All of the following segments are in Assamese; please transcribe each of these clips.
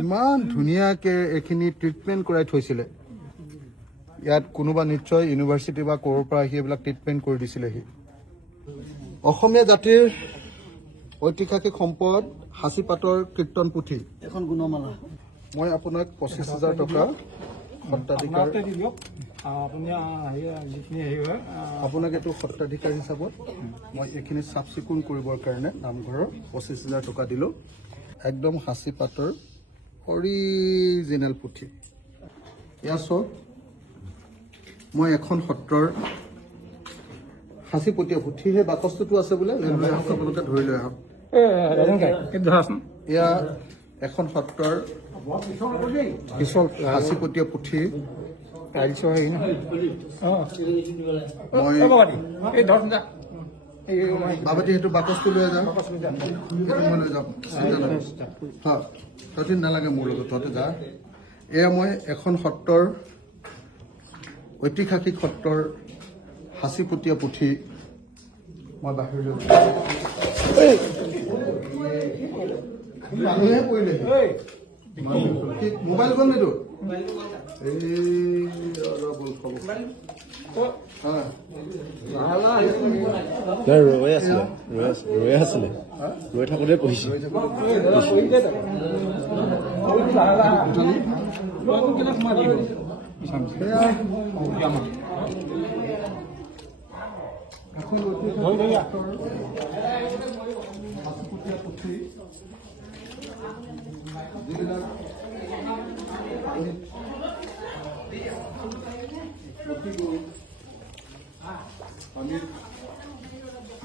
ইমান ধুনীয়াকে এইখিনি ট্ৰিটমেণ্ট কৰাই থৈছিলে ইয়াত কোনোবা নিশ্চয় ইউনিভাৰ্চিটি বা ক'ৰ পৰা আহি এইবিলাক ট্ৰিটমেণ্ট কৰি দিছিলেহি অসমীয়া জাতিৰ ঐতিহাসিক সম্পদ সাঁচিপাতৰ কীৰ্তন পুথি এখন গুণমালা মই আপোনাক 25,000 টকা সত্ৰাধিকাৰ আপোনাক এইটো সত্ৰাধিকাৰ হিচাপত মই এইখিনি চাফ চিকুণ কৰিবৰ কাৰণে নামঘৰৰ 25,000 টকা দিলোঁ একদম সাঁচিপাতৰ অৰিজিনেল পুথি এয়া চাওক মই এখন সত্ৰৰ সাঁচিপতীয়া পুথি সেই বাকচটোতো আছে বোলে আপোনালোকে ধৰি লৈ আহক এয়া এখন সত্ৰৰ পিছল সাঁচিপতীয়া পুথি বাবাটি সেইটো বাকচটো লৈ যাওঁ সেইটো মই লৈ যাম তহঁতি নালাগে মোৰ লগত তহঁতে যা এয়া মই এখন সত্ৰৰ ঐতিহাসিক সত্ৰৰ সাঁচিপতীয়া পুথি মই বাহিৰলৈ মানুহে কৰিলে মোবাইল গ'ল নেতো ৰৈ আছিলে ৰৈ থাকোঁতে পঢ়িছে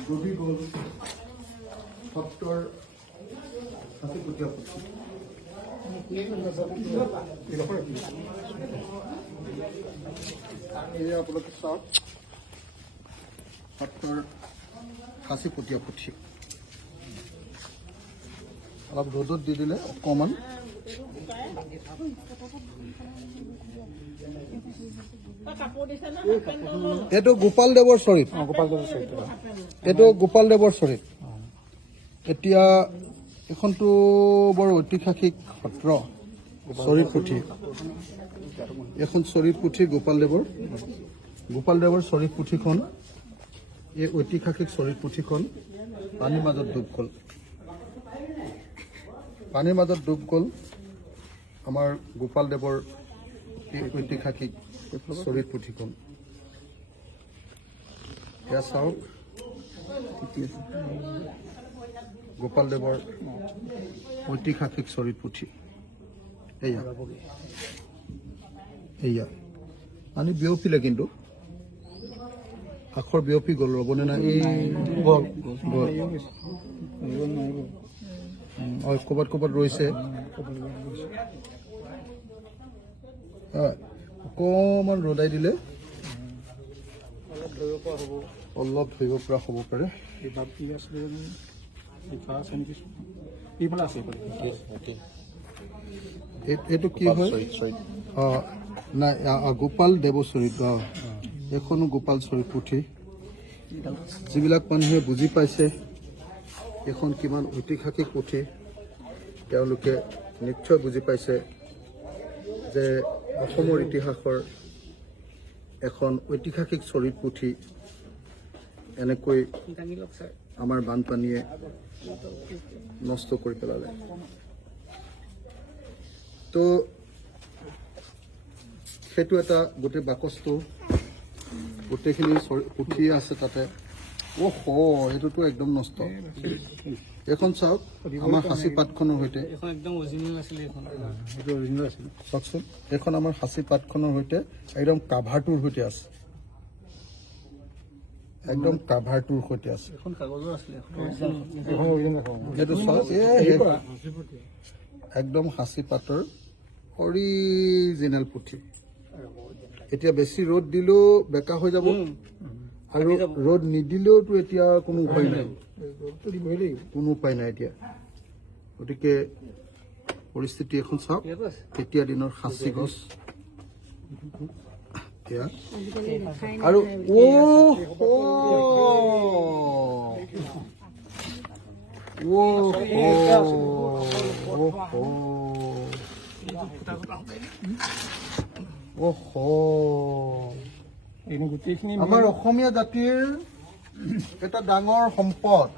ডুবি গ'ল সত্ৰৰ সাঁচিপতীয়া পুথি এয়া আপোনালোকে চাওক সত্ৰৰ সাঁচিপতীয়া পুথি অলপ ৰ'দত দি দিলে অকণমান এইটো গোপালদেৱৰ চৰিত এইটো গোপালদেৱৰ চৰিত এতিয়া এইখনতো বৰ ঐতিহাসিক সত্ৰ চৰিত পুথি এখন চৰিত পুথি গোপালদেৱৰ চৰিত পুথিখন এই ঐতিহাসিক চৰিত পুথিখন পানীৰ মাজত ডুব গ'ল আমাৰ গোপালদেৱৰ এই ঐতিহাসিক চৰিত পুথিখন এয়া চাওক গোপালদেৱৰ ঐতিহাসিক চৰিত পুথি এয়া পানী বিয়পিলে কিন্তু আখৰ বিয়পি গ'ল ৰ'বনে নাই ক'ৰবাত ৰৈছে অকণমান ৰ'দাই দিলে অলপ ধৰিব পৰা হ'ব পাৰে এইটো কি হয় নাই গোপাল দেৱচৰিত এইখনো গোপাল চৰিত পুথি যিবিলাক মানুহে বুজি পাইছে এইখন কিমান ঐতিহাসিক পুথি তেওঁলোকে নিশ্চয় বুজি পাইছে যে অসমৰ ইতিহাসৰ এখন ঐতিহাসিক চৰিত পুথি এনেকৈ আমাৰ বানপানীয়ে নষ্ট কৰি পেলালে তো সেইটো এটা গোটেই বাকচটো গোটেইখিনি পুথি আছে তাতে এইটোতো একদম নষ্ট এইখন চাওক আমাৰ সাঁচিপাতখনৰ সৈতে চাওকচোন এইখন আমাৰ সাঁচিপাতখনৰ সৈতে একদম কাভাৰটোৰ সৈতে আছে এইটো চাওক একদম সাঁচিপাতৰ অৰিজিনেল পুথি এতিয়া বেছি ৰ'দ দিলেও বেকা হৈ যাব আৰু ৰ'দ নিদিলেওতো এতিয়া কোনো উপায় নাই এতিয়া গতিকে পৰিস্থিতি এখন চাওক তেতিয়া দিনৰ সাঁচি গছ আৰু আমাৰ অসমীয়া জাতিৰ এটা ডাঙৰ সম্পদ,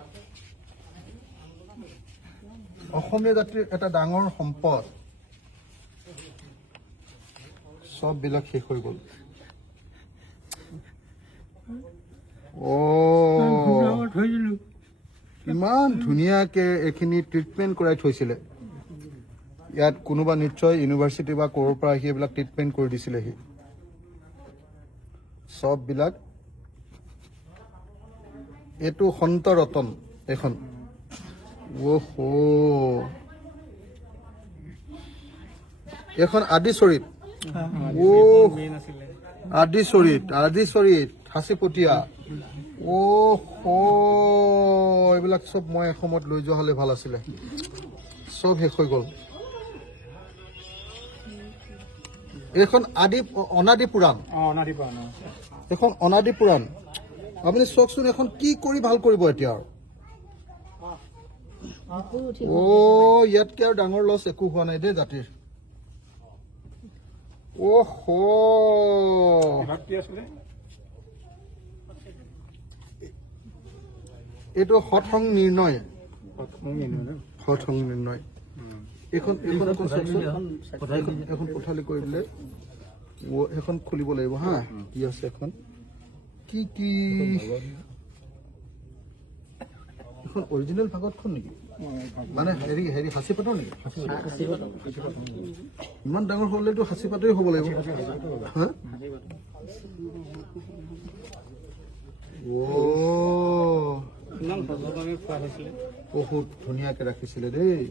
অসমীয়া জাতিৰ এটা ডাঙৰ সম্পদ চববিলাক শেষ হৈ গ'ল। ইমান ধুনীয়াকে এইখিনি ট্ৰিটমেণ্ট কৰাই থৈছিলে। ইয়াত কোনোবা নিশ্চয় ইউনিভাৰ্চিটি বা ক'ৰ পৰা আহি এইবিলাক ট্ৰিটমেণ্ট কৰি দিছিলেহি। চববিলাক এইটো সন্ত ৰতন এখন। এখন আদিচৰিত, আদিচৰিত সাঁচিপটীয়া। এইবিলাক চব মই এসময়ত লৈ যোৱা হ'লে ভাল আছিলে। চব শেষ হৈ গ'ল। এইখন অনাদি পুৰাণ, এখন অনাদি পুৰাণ। আপুনি চাওকচোন এখন কি কৰি ভাল কৰিব এতিয়া আৰু। ইয়াতকে আৰু ডাঙৰ লছ একো হোৱা নাই দেই জাতিৰ। এইটো সৎসং নিৰ্ণয়, সৎসং নিৰ্ণয়। এখন কোঠালি কৰি দিলে এখন খুলিব লাগিব হা। কি আছে এখন, কি এখন অৰিজিনেল ভাগৱতখন নেকি? মানে হেৰি সাঁচিপাতৰ নেকি? ইমান ডাঙৰ হ'লেতো সাঁচিপাতৰে হ'ব লাগিব। হা বহুত ধুনীয়াকে ৰাখিছিলে দেই।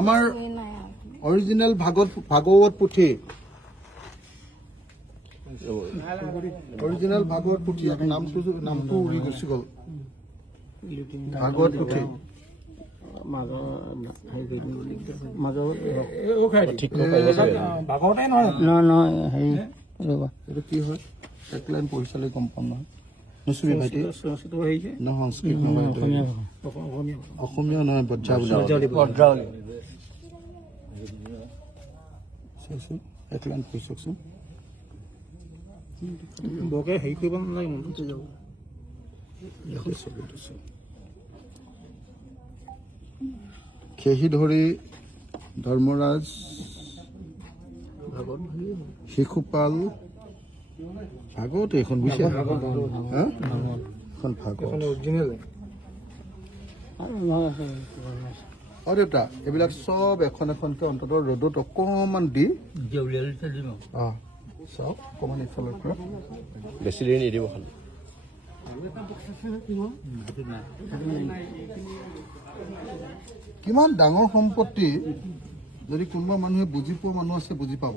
আমাৰ অৰিজিনেল ভাগৱত পুথি, অৰিজিনেল ভাগৱত পুথি। নামটো উৰি গুচি গ'ল। ভাগৱত পুথি এইটো কি হয়? এক লাইন পঢ়ি চালে গম পাম নহয়। নুচুবি ভাইটি, নহয় সংস্কৃত নহয়, অসমীয়া নহয়, বজ্ৰাৱলী। চাইছোন এক লাইন পঢ়ি চাওকচোন। বৰকে হেৰি কৰিব নালাগে, মনটো যাব। খেহি ধৰি ধৰ্মৰাজ, শিশুপাল, ভাগৱত এইখন বুজিছে? এখন ভাগৱত দেউতা, এইবিলাক চব এখন এখনকে অন্ততঃ ৰ'দত অকণমান দি চাওক। অকণমান এইফালৰ পৰা বেছি দেৰি নিদিব খালি। কিমান ডাঙৰ সম্পত্তি, যদি কোনোবা মানুহে বুজি পোৱা মানুহ আছে বুজি পাব।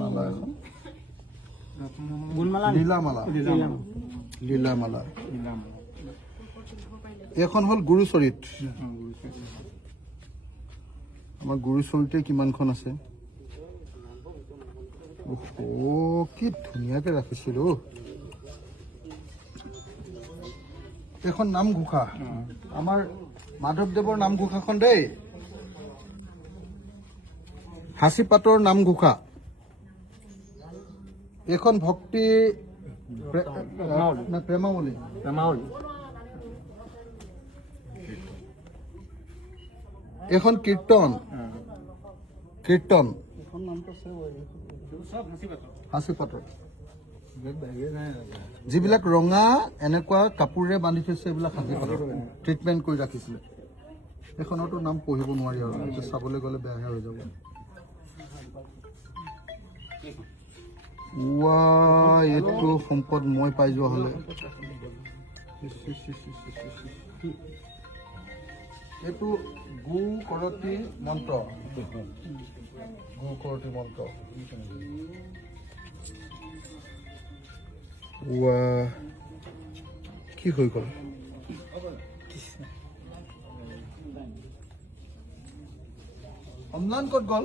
মালা এখন, লীলামালা। এইখন হ'ল গুৰুচৰিত। আমাৰ গুৰুচৰিতে কিমানখন আছে। কি ধুনীয়াকে ৰাখিছিলো। এইখন নামঘোষা, আমাৰ মাধৱদেৱৰ নামঘোষাখন দেই। সাঁচিপাতৰ নামঘোষা। এইখন ভক্তি প্ৰেমাৱলী। এইখন কীৰ্তন, সাঁচিপাতৰ। যিবিলাক ৰঙা এনেকুৱা কাপোৰেৰে বান্ধি থৈছে এইবিলাক সাঁচিপাতৰ ট্ৰিটমেণ্ট কৰি ৰাখিছিলে। এইখনতো নাম পঢ়িব নোৱাৰি আৰু এইটো চাবলৈ গ'লে বেয়াহে হৈ যাব। এইটো সম্পদ মই পাই যোৱা হ'লে। এইটো গো কৰতি মন্ত্ৰ, গো কৰতি মন্ত্ৰ। কি হৈ গ'ল? অম্লান ক'ত গ'ল?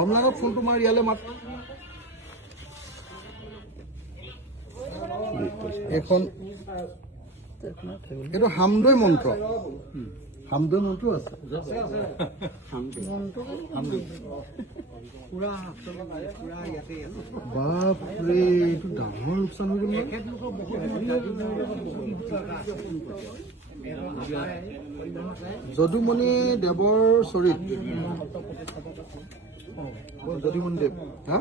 অম্লানৰ ফোনটো মাৰ ইয়ালৈ মাত। এখন এইটো হামদৈ মন্ত্ৰ। হামদৈ মন্ত্ৰ আছে। বাপৰে, এইটো ডাঙৰ লোকচান হৈ গ'ল নহয়। যদুমণি দেৱৰ চৰিত, যদুমণি দেৱ, হা?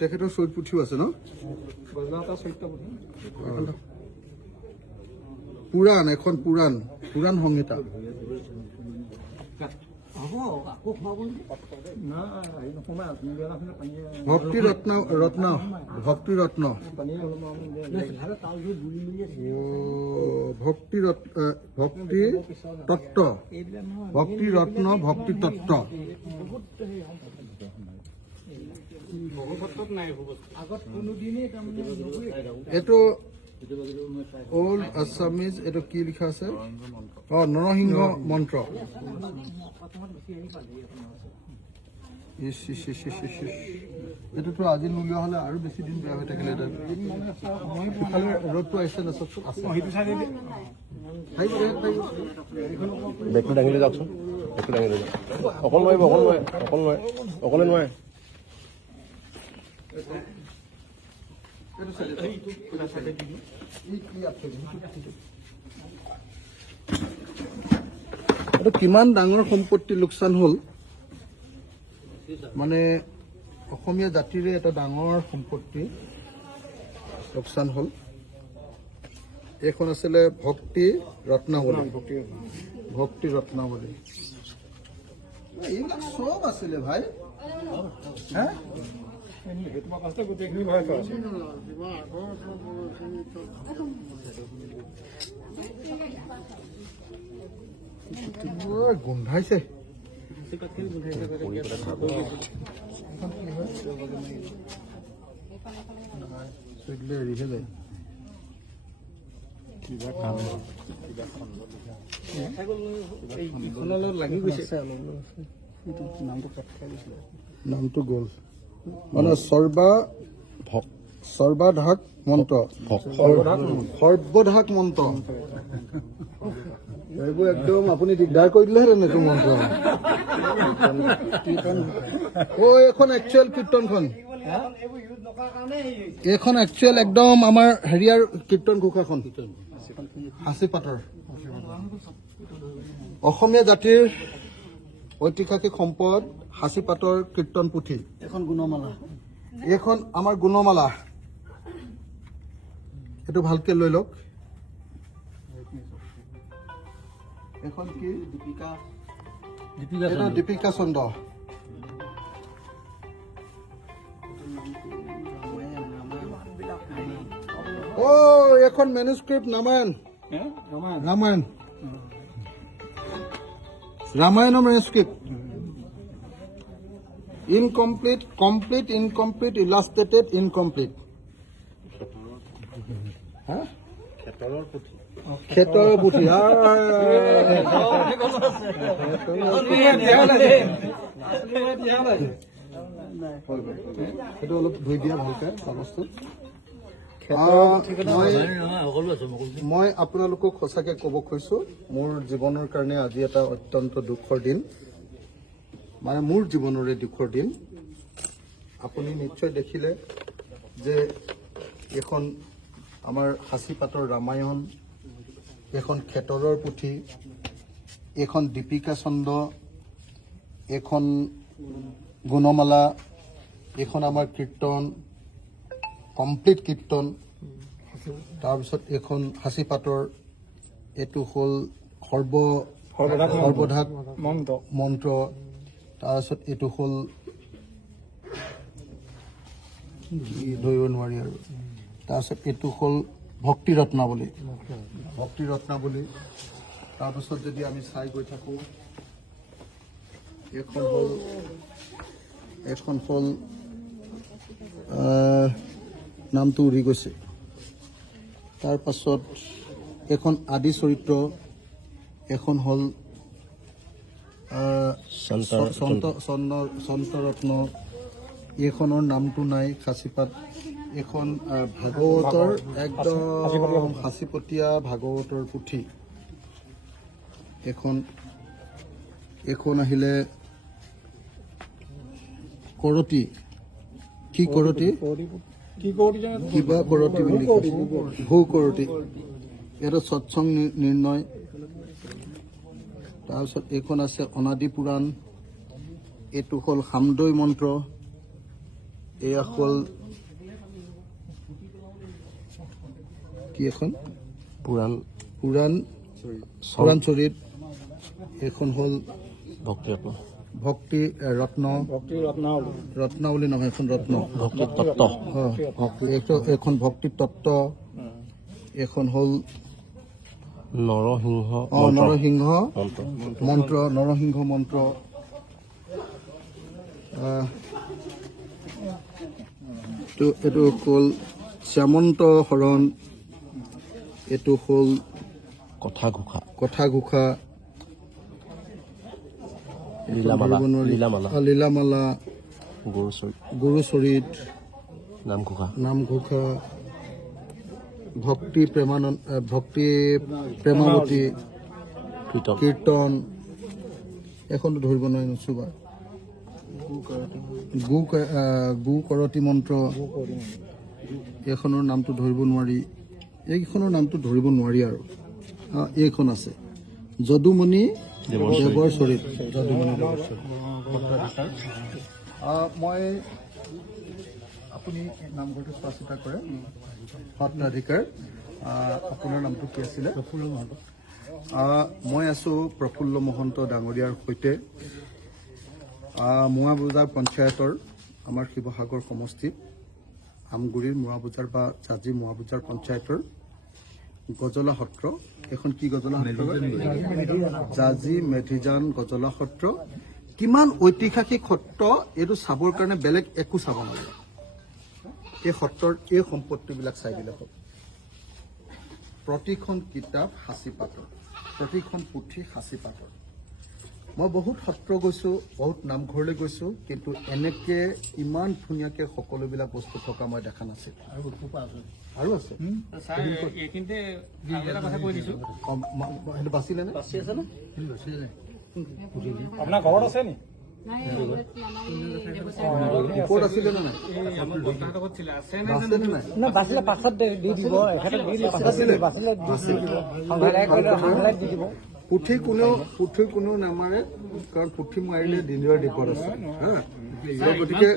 তেখেতৰ চৰিত পুথিও আছে ন? পুৰাণ, এখন পুৰাণ, পুৰাণ সংহিতা। ভক্তি ৰত্ন, ভক্তি ৰত্ন, ভক্তি তত্ত্ব, ভক্তি ৰত্ন, ভক্তি তত্ত্ব। এইটো অল্ড আছামিজ, এইটো কি লিখা আছে? নৰসিংহ মন্ত্ৰ। এইটোতো আজি নোলোৱা হ'লে আৰু বেছি দিন বেয়া হৈ থাকিলে। ইফালে ৰ'দটো আহিছে না, চব আছে। বেগটো দাঙি লৈ যাওকচোন, বেগটো দাঙি লৈ যাওক। অকল নোৱাৰিব, অকল নোৱাৰে, অকল নোৱাৰে, অকলে নোৱাৰে। এইটো কিমান ডাঙৰ সম্পত্তি লোকচান হ'ল, মানে অসমীয়া জাতিৰে এটা ডাঙৰ সম্পত্তি লোকচান হ'ল। এইখন আছিলে ভক্তি ৰত্নাৱলী, ভক্তি ৰত্নাৱলী। এইবিলাক চব আছিলে ভাই, হা? গোন্ধাইছে। এৰিহে যায়। নামটো গ'ল মানে সৰ্বাধাক মন্ত্ৰ, সৰ্বধাক মন্ত্ৰ। এইবোৰ একদম আপুনি দিগদাৰ কৰি দিলেহেঁতেন এইটো মন্ত্ৰ। এইখন একচুৱেল কীৰ্তনখন, এইখন একচুৱেল একদম আমাৰ হেৰিয়াৰ কীৰ্তন ঘোষাখন, সাঁচিপাতৰ। অসমীয়া জাতিৰ ঐতিহাসিক সম্পদ সাঁচিপাতৰ কীৰ্তন পুথি। এখন গুণমালা, এইখন আমাৰ গুণমালা। এইটো ভালকে লৈ লওক। এখন কি? দীপিকা চন্দ্ৰ। এখন মেনুস্ক্ৰিপ্ট ৰামায়ণ, ৰামায়ণ, ৰামায়ণৰ manuscript. Incomplete, complete, incomplete, illustrated, incomplete. ক্ষেত্ৰৰ পুথি। সেইটো অলপ ধুই দিয়া ভালকে কাগজটো। মই আপোনালোকক সঁচাকে ক'ব খুজিছো, মোৰ জীৱনৰ কাৰণে আজি এটা অত্যন্ত দুখৰ দিন, মানে মোৰ জীৱনৰে দুখৰ দিন। আপুনি নিশ্চয় দেখিলে যে এখন আমাৰ সাঁচিপাতৰ ৰামায়ণ, এখন খেতৰৰ পুথি, এখন দীপিকা চন্দ্ৰ, এখন গুণমালা, এখন আমাৰ কীৰ্তন, কমপ্লিট কীৰ্তন, তাৰপিছত এখন সাঁচিপাতৰ, এইটো হ'ল সৰ্বধাক মন্ত্ৰ, তাৰপিছত এইটো হ'ল ধৰিব নোৱাৰি আৰু, তাৰপিছত এইটো হ'ল ভক্তি ৰত্নাৱলী, ভক্তি ৰত্নাৱলী। তাৰপিছত যদি আমি চাই গৈ থাকোঁ, এখন হ'ল নামটো উৰি গৈছে। তাৰ পাছত এখন আদি চৰিত্ৰ, এখন হ'ল সন্তৰত্ন, এইখনৰ নামটো নাই, সাঁচিপাত। এখন ভাগৱতৰ একদম সাঁচিপতীয়া ভাগৱতৰ পুথি। এখন আহিলে কৰতি, কি কৰতি, কিবা কৰতি বুলি কৈছে, ভূ কৰতি, এইটো সৎসং নিৰ্ণয়। তাৰপিছত এইখন আছে অনাদি পুৰাণ, এইটো হ'ল সামদৈ মন্ত্ৰ, এয়া হ'ল কি এখন পুৰাণ চৰিত, এইখন হ'ল ভক্তি ৰত্নাৱলী নহয়, এখন ৰত্ন, এইখন ভক্তি তত্ত্ব, এইখন হ'ল নৰসিংহ মন্ত্ৰ। এইটো হ'ল শ্যামন্ত হৰণ, এইটো হ'ল কথা ঘোষা, লীলামালা, গুৰুচৰিত, নামঘোষা, ভক্তি প্ৰেমাৱতী, কীৰ্তন, এখনতো ধৰিব নোৱাৰি নচুবা, গু কৰতি মন্ত্ৰ, এইখনৰ নামটো ধৰিব নোৱাৰি, এইকেইখনৰ নামটো ধৰিব নোৱাৰি আৰু এইখন আছে যদুমণি দেৱৰ চৰিত। মই আপুনি নামঘৰটো চোৱা চিতা কৰে, সত্ৰাধিকাৰ। আপোনাৰ নামটো কি আছিলে? মই আছোঁ প্ৰফুল্ল মহন্ত ডাঙৰীয়াৰ সৈতে মোৱাবজাৰ পঞ্চায়তৰ, আমাৰ শিৱসাগৰ সমষ্টি আমগুৰিৰ মোৱাবজাৰ বা জাজি মোৱাবজাৰ পঞ্চায়তৰ গজলা সত্ৰ। এখন কি গজলা সত্ৰ? জাজি মেধিজান গজলা সত্ৰ। কিমান ঐতিহাসিক সত্ৰ, এইটো চাবৰ কাৰণে বেলেগ একো চাব নালাগে, এই সত্ৰৰ এই সম্পত্তিবিলাক চাই দিলে হ'ল। প্ৰতিখন কিতাপ সাঁচিপাতৰ, প্ৰতিখন পুথি সাঁচিপাতৰ। মই বহুত সত্ৰ গৈছোঁ, বহুত নামঘৰলৈ গৈছোঁ, কিন্তু এনেকে ইমান ধুনীয়াকে সকলোবিলাক বস্তু থকা মই দেখা নাছিলোঁ। আৰু আছে সেইটো বাচিলে নে? আপোনাৰ ঘৰত আছে নি? ওপৰত আছিলে নে নাই? বাচিলে পাছত দি দিব, পুথি কোনেও নামাৰে, কাৰণ পুথি মাৰিলে দিনৰ বিপদ আছে। গতিকে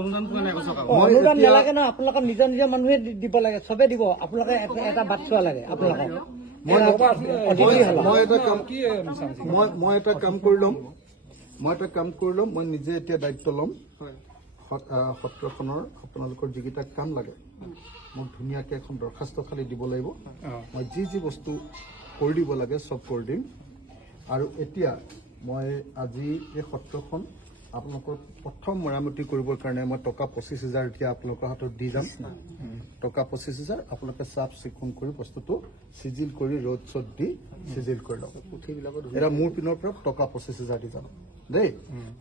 অনুদান নালাগে ন, আপোনালোকৰ নিজৰ মানুহে দিব লাগে, চবে দিব, আপোনালোকে এটা বাট চোৱা লাগে। আপোনালোকে মই এটা কাম কৰি ল'ম, মই নিজে এতিয়া দায়িত্ব ল'ম। সত্ৰখনৰ আপোনালোকৰ যিকেইটা কাম লাগে মোক ধুনীয়াকৈ এখন দৰখাস্ত খালি দিব লাগিব। মই যি বস্তু কৰি দিব লাগে চব কৰি দিম। আৰু এতিয়া মই আজি এই সত্ৰখন আপোনালোকৰ প্ৰথম মেৰামতি কৰিবৰ কাৰণে মই টকা 25,000 এতিয়া আপোনালোকৰ হাতত দি যাম। টকা 25,000 আপোনালোকে চাফ চিকুণ কৰি বস্তুটো চিজিল কৰি ৰ'দ চ'দ দি চিজিল কৰি লওক। এতিয়া মোৰ পিনৰ পৰা টকা 25,000 দি যাম দেই।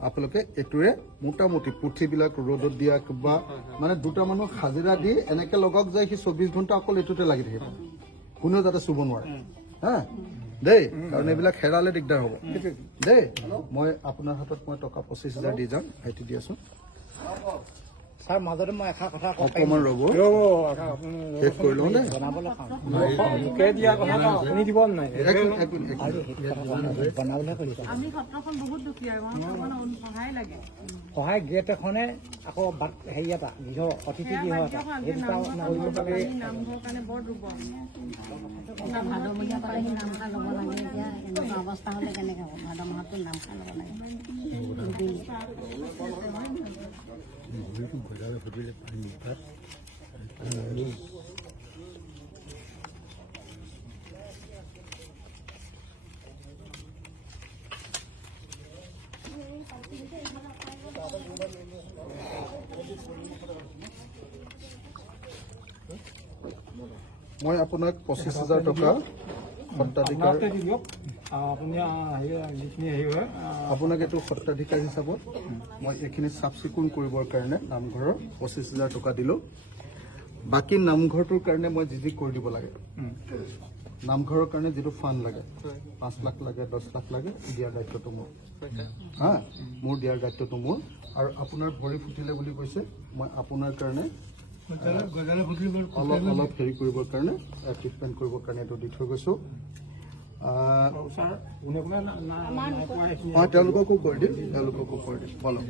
আপোনালোকে এইটোৰে মোটামুটি পুথিবিলাক ৰ'দত দিয়া কিবা মানে দুটা মানুহ হাজিৰা দি এনেকে লগাওক যায়, সি 24 ঘণ্টা অকল এইটোতে লাগি থাকিব, কোনেও যাতে চুব নোৱাৰে হা দেই, কাৰণ এইবিলাক হেৰালে দিগদাৰ হ'ব দেই। মই আপোনাৰ হাতত মই টকা 25,000 দি যাম, সেইটো দি আছো। ছাৰ মাজতে মই এষাৰ কথা অকণমান ৰ'ব, শেষ কৰি লওঁ দেই। সহায় গেট এখনে, আকৌ হেৰি এটা গৃহ অতিথি গৃহ এটা, নামঘৰৰ কাৰণে বৰ দুৰ্বল। ভাদ মহীয়া পালে সি নামষাৰ ল'ব লাগে, এতিয়া এনেকুৱা অৱস্থা হ'লে কেনেকৈ হ'ব? ভাদ মাহতো নামষাৰ ল'ব লাগে। মই আপোনাক 25,000 টকা সত্ৰাধিকাৰ আপোনাক এইটো সত্ৰাধিকাৰ হিচাপত মই এইখিনি চাফ চিকুণ কৰিবৰ কাৰণে নামঘৰৰ 25,000 টকা দিলোঁ। বাকী নামঘৰটোৰ কাৰণে মই যি কৰি দিব লাগে, নামঘৰৰ কাৰণে যিটো ফাণ্ড লাগে 5 লাখ লাগে 10 লাখ লাগে, দিয়াৰ দায়িত্বটো মোৰ। হা, মোৰ দিয়াৰ দায়িত্বটো মোৰ। আৰু আপোনাৰ ভৰি ফুটিলে বুলি কৈছে, মই আপোনাৰ কাৰণে অলপ হেৰি কৰিবৰ কাৰণে ট্ৰিটমেণ্ট কৰিবৰ কাৰণে এইটো দি থৈ গৈছোঁ। তেওঁলোককো কৰি দিম, বলক।